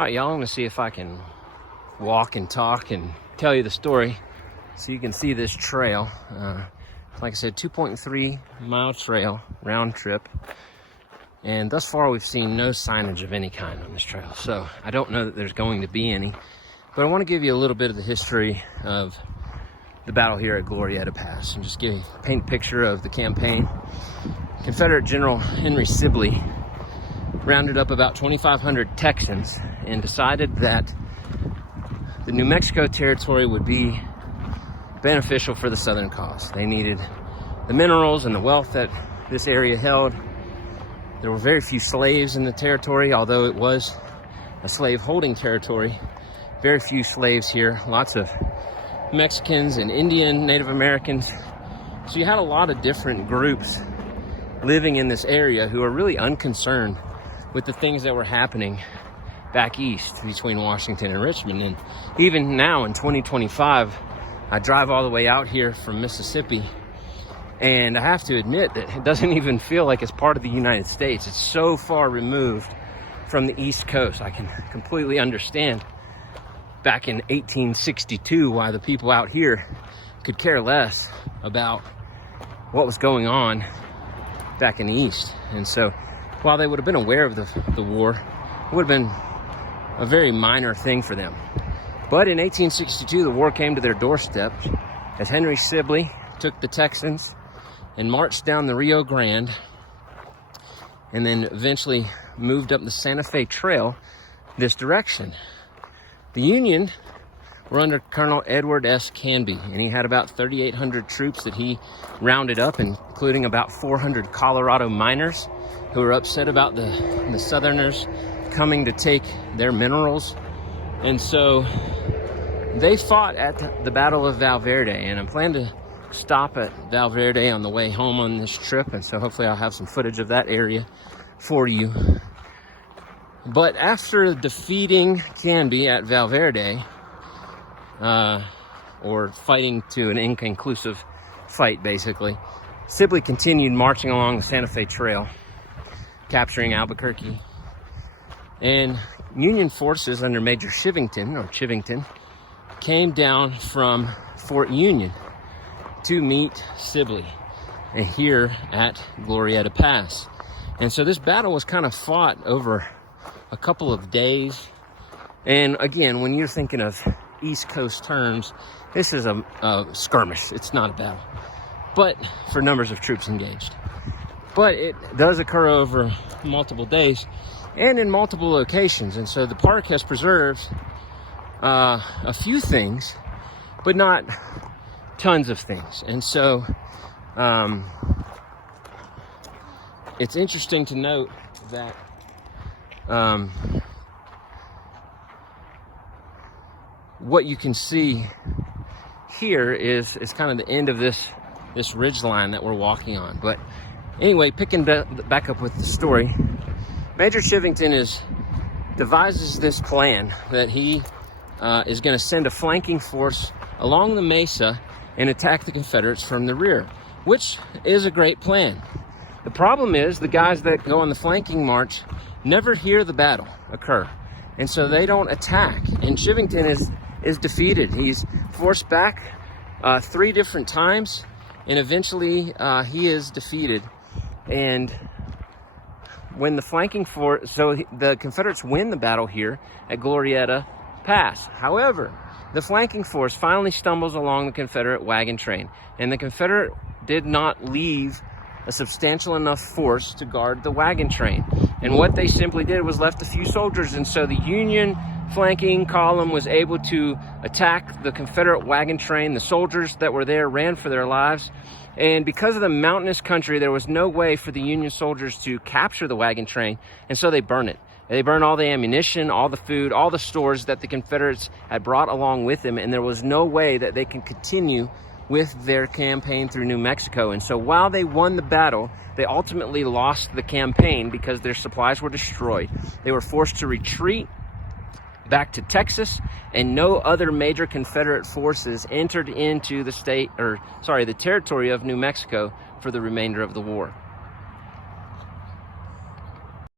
All right, y'all, I'm gonna see if I can walk and talk and tell you the story so you can see this trail. Like I said, 2.3 mile trail, round trip. And thus far, we've seen no signage of any kind on this trail. So I don't know that there's going to be any, but I want to give you a little bit of the history of the battle here at Glorieta Pass and just paint a picture of the campaign. Confederate General Henry Sibley rounded up about 2,500 Texans and decided that the New Mexico territory would be beneficial for the Southern cause. They needed the minerals and the wealth that this area held. There were very few slaves in the territory, although it was a slave-holding territory. Very few slaves here, lots of Mexicans and Indian, Native Americans. So you had a lot of different groups living in this area who were really unconcerned with the things that were happening back east between Washington and Richmond. And even now in 2025, I drive all the way out here from Mississippi, and I have to admit that it doesn't even feel like it's part of the United States. It's so far removed from the East Coast. I can completely understand back in 1862 why the people out here could care less about what was going on back in the East. And so while they would have been aware of the war, it would have been a very minor thing for them. But in 1862, the war came to their doorstep as Henry Sibley took the Texans and marched down the Rio Grande and then eventually moved up the Santa Fe Trail this direction. The Union were under Colonel Edward S. Canby, and he had about 3,800 troops that he rounded up, including about 400 Colorado miners who were upset about the Southerners coming to take their minerals. And so they fought at the Battle of Valverde, and I plan to stop at Valverde on the way home on this trip, and so hopefully I'll have some footage of that area for you. But after defeating Canby at Valverde, or fighting to an inconclusive fight basically, Sibley continued marching along the Santa Fe Trail, capturing Albuquerque. And Union forces under Major Chivington came down from Fort Union to meet Sibley and here at Glorieta Pass. And so this battle was kind of fought over a couple of days. And again, when you're thinking of East Coast terms, this is a skirmish. It's not a battle, but for numbers of troops engaged. But it does occur over multiple days and in multiple locations. And so the park has preserved a few things, but not tons of things. And so it's interesting to note that what you can see here is kind of the end of this ridge line that we're walking on. But anyway, picking back up with the story, Major Chivington devises this plan that he is going to send a flanking force along the mesa and attack the Confederates from the rear, which is a great plan. The problem is the guys that go on the flanking march never hear the battle occur, and so they don't attack. And Chivington is defeated. He's forced back 3 different times, and eventually he is defeated. And when the flanking force, so the Confederates win the battle here at Glorieta Pass. However, the flanking force finally stumbles along the Confederate wagon train, and the Confederate did not leave a substantial enough force to guard the wagon train. And what they simply did was left a few soldiers, and so the Union flanking column was able to attack the Confederate wagon train. The soldiers that were there ran for their lives, and because of the mountainous country, there was no way for the Union soldiers to capture the wagon train, and so they burn it. They burned all the ammunition, all the food, all the stores that the Confederates had brought along with them, and there was no way that they can continue with their campaign through New Mexico. And so while they won the battle, they ultimately lost the campaign because their supplies were destroyed. They were forced to retreat back to Texas, and no other major Confederate forces entered into the territory of New Mexico for the remainder of the war.